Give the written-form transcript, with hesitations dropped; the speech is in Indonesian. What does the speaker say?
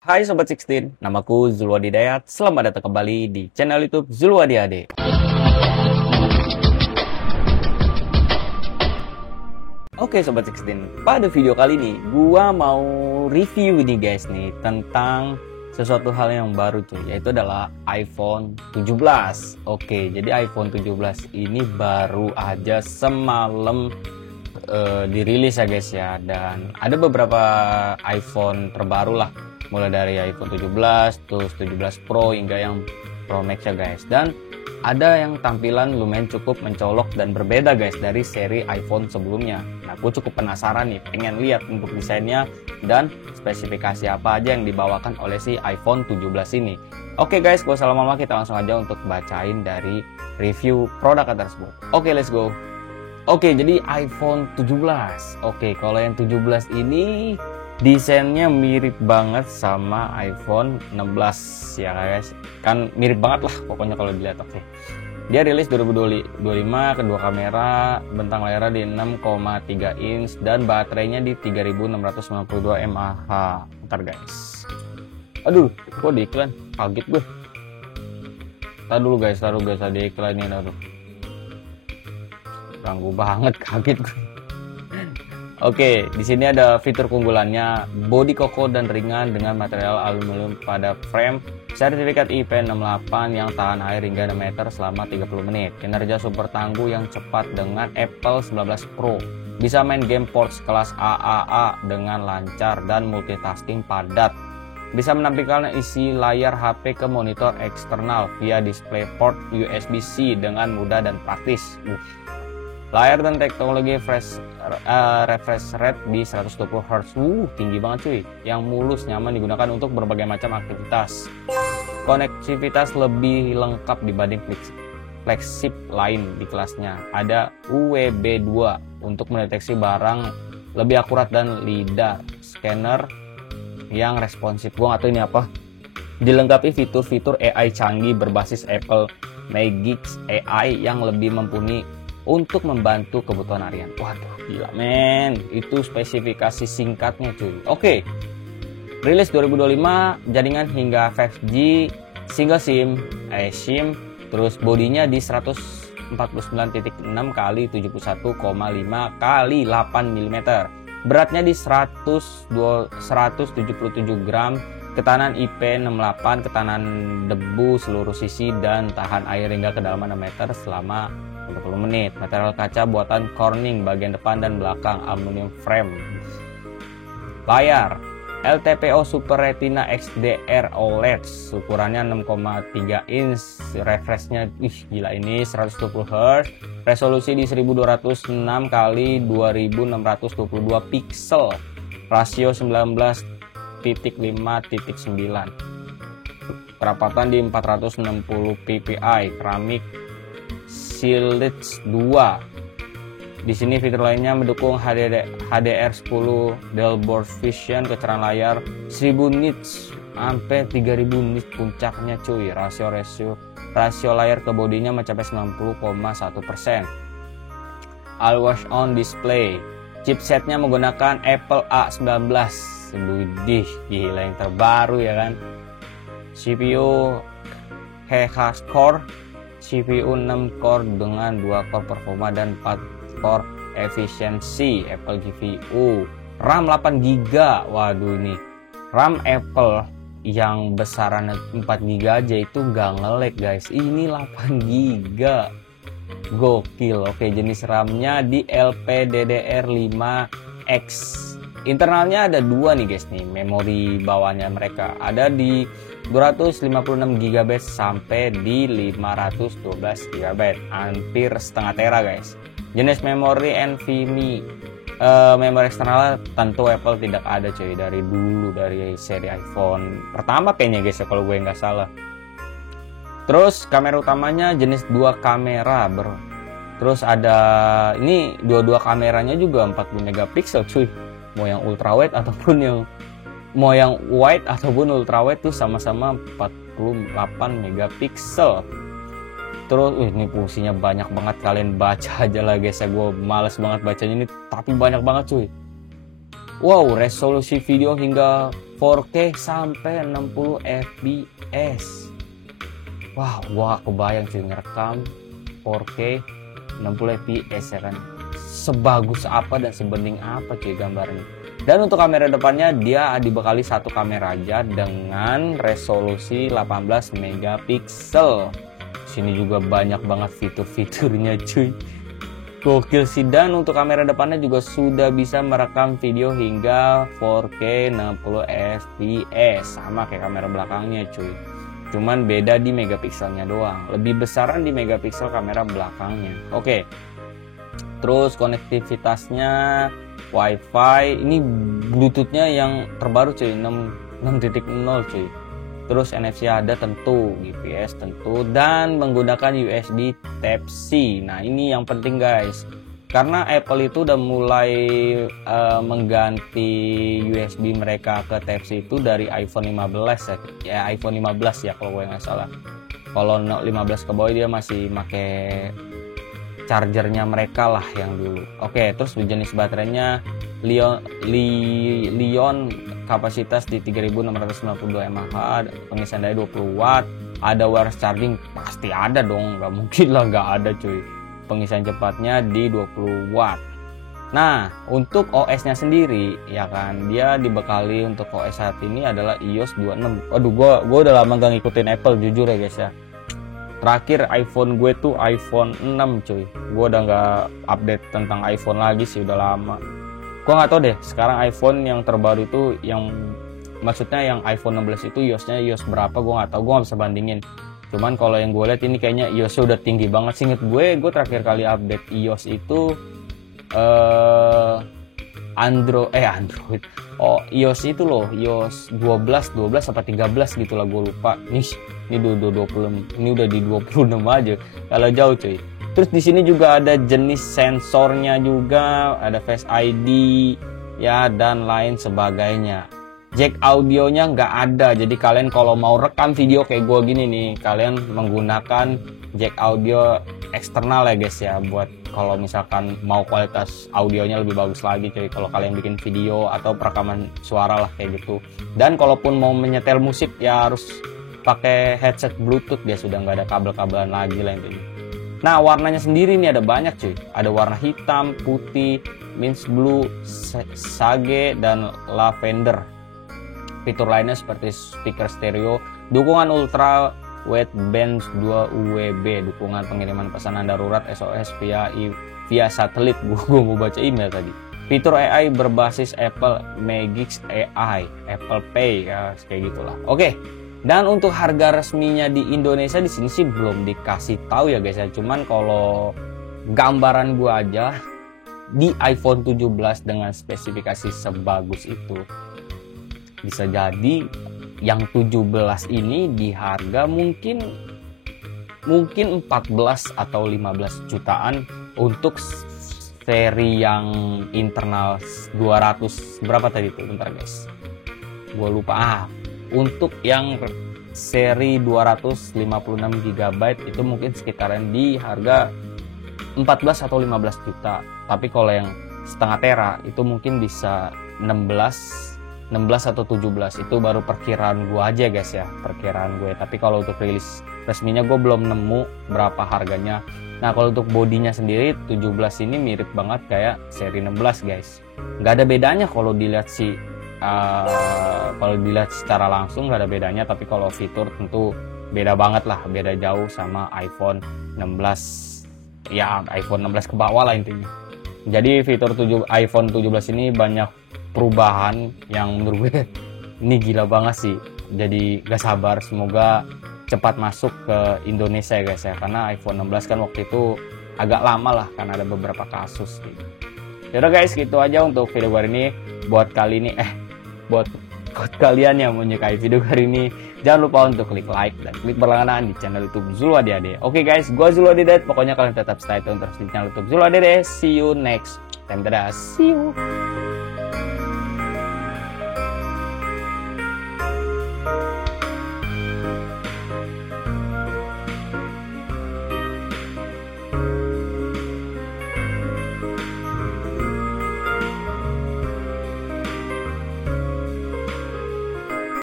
Hai Sobat 16, namaku Zulwadi Dayat. Selamat datang kembali di channel YouTube Zulwadi Ade. Oke Sobat 16, pada video kali ini gua mau review nih guys nih tentang sesuatu hal yang baru cuy, yaitu adalah iPhone 17. Oke, jadi iPhone 17 ini baru aja semalam dirilis ya guys ya, dan ada beberapa iPhone terbaru lah, mulai dari iPhone 17 terus 17 Pro hingga yang Pro Max ya guys, dan ada yang tampilan lumayan cukup mencolok dan berbeda guys dari seri iPhone sebelumnya. Nah, gue cukup penasaran nih, pengen lihat untuk desainnya dan spesifikasi apa aja yang dibawakan oleh si iPhone 17 ini. Oke guys, gue salah lama, kita langsung aja untuk bacain dari review produk tersebut. Oke, let's go. Oke, jadi iPhone 17. Oke, kalau yang 17 ini desainnya mirip banget sama iPhone 16 ya guys. Kan mirip banget lah pokoknya kalau dilihat. Oke. Dia rilis 2025, kedua kamera, bentang layarnya di 6,3 inch dan baterainya di 3692 mAh. Bentar guys. Aduh, kok di iklan? Kaget gue. Taruh guys, ada iklannya aduh. Ganggu banget, kaget gue. Oke, di sini ada fitur keunggulannya, bodi kokoh dan ringan dengan material aluminium pada frame, sertifikat IP68 yang tahan air hingga 6 meter selama 30 menit, kinerja super tangguh yang cepat dengan Apple 11 Pro, bisa main game ports kelas AAA dengan lancar dan multitasking padat, bisa menampilkan isi layar HP ke monitor eksternal via DisplayPort USB-C dengan mudah dan praktis. Layar dan teknologi refresh rate di 120 Hz, tinggi banget cuy, yang mulus nyaman digunakan untuk berbagai macam aktivitas. Konektivitas lebih lengkap dibanding flagship lain di kelasnya. Ada UWB2 untuk mendeteksi barang lebih akurat dan LiDAR scanner yang responsif. Gua nggak tahu ini apa. Dilengkapi fitur-fitur AI canggih berbasis Apple Magic AI yang lebih mumpuni untuk membantu kebutuhan harian. Waduh, gila men, itu spesifikasi singkatnya cuy. Oke, rilis 2025, jaringan hingga 5G, single SIM, terus bodinya di 149.6 kali 71,5 kali 8 mm, beratnya di 177 gram, ketahanan IP68, ketahanan debu seluruh sisi dan tahan air hingga kedalaman 6 meter selama 30 menit. Material kaca buatan Corning bagian depan dan belakang, aluminium frame. Layar LTPO Super Retina XDR OLED, ukurannya 6,3 inch, refreshnya gila ini 120 Hz, resolusi di 1206 kali 2622 pixel, rasio 19:5:9, kerapatan di 460 ppi, keramik Silhouette 2. Di sini fitur lainnya mendukung HDR10, Dolby Vision, keterangan layar 1000 nits sampai 3000 nits puncaknya cuy. Rasio layar ke bodinya mencapai 90,1%. Always on display. Chipsetnya menggunakan Apple A19. Widih, gila yang terbaru ya kan. CPU He-Has Core, CPU 6 core dengan 2 core performa dan 4 core efisiensi, Apple GPU, RAM 8GB. Waduh, ini RAM Apple yang besaran 4GB aja itu nggak nge-lag guys, ini 8GB, gokil. Oke, jenis RAM-nya di LPDDR5X. Internalnya ada 2 nih guys nih, memori bawahnya mereka ada di 256 GB sampai di 512 GB, hampir setengah tera guys. Jenis memori NVMe, memori eksternal tentu Apple tidak ada cuy, dari dulu, dari seri iPhone pertama kayaknya guys ya kalau gue nggak salah. Terus kamera utamanya jenis 2 kamera terus ada ini dua kameranya juga 40 megapiksel cuy, mau yang ultrawide ataupun wide ataupun ultrawide tuh sama-sama 48 megapiksel. Terus ini fungsinya banyak banget, kalian baca aja lah guys ya, gue males banget bacanya ini tapi banyak banget cuy. Wow, resolusi video hingga 4K sampai 60 fps. Wah, gua kebayang sih ngerekam 4K 60 fps ya kan. Sebagus apa dan sebening apa cuy gambarnya. Dan untuk kamera depannya dia dibekali satu kamera aja dengan resolusi 18 megapiksel. Sini juga banyak banget fitur-fiturnya cuy. Gokil sih. Dan untuk kamera depannya juga sudah bisa merekam video hingga 4K 60 fps, sama kayak kamera belakangnya cuy. Cuman beda di megapikselnya doang. Lebih besaran di megapiksel kamera belakangnya. Oke. Terus konektivitasnya WiFi, ini Bluetoothnya yang terbaru cuy, 6.0 cuy. Terus NFC ada tentu, GPS tentu, dan menggunakan USB Type-C. Nah ini yang penting guys, karena Apple itu udah mulai mengganti USB mereka ke Type-C itu dari iPhone 15 ya iPhone 15 ya kalau gue nggak salah. Kalau 15 ke bawah dia masih pakai chargernya mereka lah yang dulu. Oke, terus jenis baterainya Li-ion kapasitas di 3692 mAh, pengisian daya 20 watt, ada wireless charging, pasti ada dong, nggak mungkin lah nggak ada cuy. Pengisian cepatnya di 20 watt. Nah, untuk OS-nya sendiri ya kan, dia dibekali untuk OS saat ini adalah iOS 26. Waduh, gua udah lama gak ngikutin Apple jujur ya guys ya. Terakhir iPhone gue tuh iPhone 6 cuy. Gue udah nggak update tentang iPhone lagi sih, udah lama. Gue nggak tahu deh sekarang iPhone yang terbaru itu, yang maksudnya yang iPhone 16 itu iOS-nya iOS berapa, gue nggak tahu, gue nggak bisa bandingin. Cuman kalau yang gue lihat ini kayaknya iOS-nya udah tinggi banget. Seinget gue terakhir kali update iOS itu Android. Oh, iOS itu loh, iOS 12 apa 13 gitu lah, gue lupa. Ini udah 20, ini udah di 26 aja. Kalau jauh cuy. Terus di sini juga ada jenis sensornya juga, ada Face ID ya dan lain sebagainya. Jack audionya nggak ada, jadi kalian kalau mau rekam video kayak gue gini nih, kalian menggunakan jack audio eksternal ya guys ya, buat kalau misalkan mau kualitas audionya lebih bagus lagi cuy, kalau kalian bikin video atau perekaman suara lah kayak gitu. Dan kalaupun mau menyetel musik ya harus pakai headset Bluetooth, dia sudah nggak ada kabel-kabelan lagi lah intinya. Nah warnanya sendiri nih ada banyak cuy, ada warna hitam, putih, mint blue, sage, dan lavender. Fitur lainnya seperti speaker stereo, dukungan ultra wideband 2 UWB, dukungan pengiriman pesanan darurat SOS via satelit. Gue mau baca email tadi. Fitur AI berbasis Apple Magic AI, Apple Pay ya kayak gitulah. Oke. Dan untuk harga resminya di Indonesia di sini sih belum dikasih tahu ya guys ya. Cuman kalau gambaran gue aja di iPhone 17 dengan spesifikasi sebagus itu, bisa jadi yang 17 ini di harga mungkin 14 atau 15 jutaan untuk seri yang internal 200 berapa tadi tuh, bentar guys, gue lupa. Untuk yang seri 256 GB itu mungkin sekitaran di harga 14 atau 15 juta. Tapi kalau yang setengah tera itu mungkin bisa 16 atau 17. Itu baru perkiraan gue aja guys ya, perkiraan gue. Tapi kalau untuk rilis resminya gue belum nemu berapa harganya. Nah kalau untuk bodinya sendiri 17 ini mirip banget kayak seri 16 guys. Nggak ada bedanya kalau dilihat sih. Kalau dilihat secara langsung nggak ada bedanya, tapi kalau fitur tentu beda banget lah, beda jauh sama iPhone 16 ya, iPhone 16 ke bawah lah intinya. Jadi fitur iPhone 17 ini banyak perubahan yang menurut gue ini gila banget sih. Jadi gak sabar semoga cepat masuk ke Indonesia ya guys ya, karena iPhone 16 kan waktu itu agak lama lah karena ada beberapa kasus gitu. Yaudah guys, gitu aja untuk video kali ini. Buat kalian yang menyukai video kali ini, jangan lupa untuk klik like dan klik berlangganan di channel YouTube Zulwaddi Ade. Oke guys, gua Zulwaddi Ade. Pokoknya kalian tetap stay tune terus di channel YouTube Zulwaddi Ade. See you next time. Dadah, see you.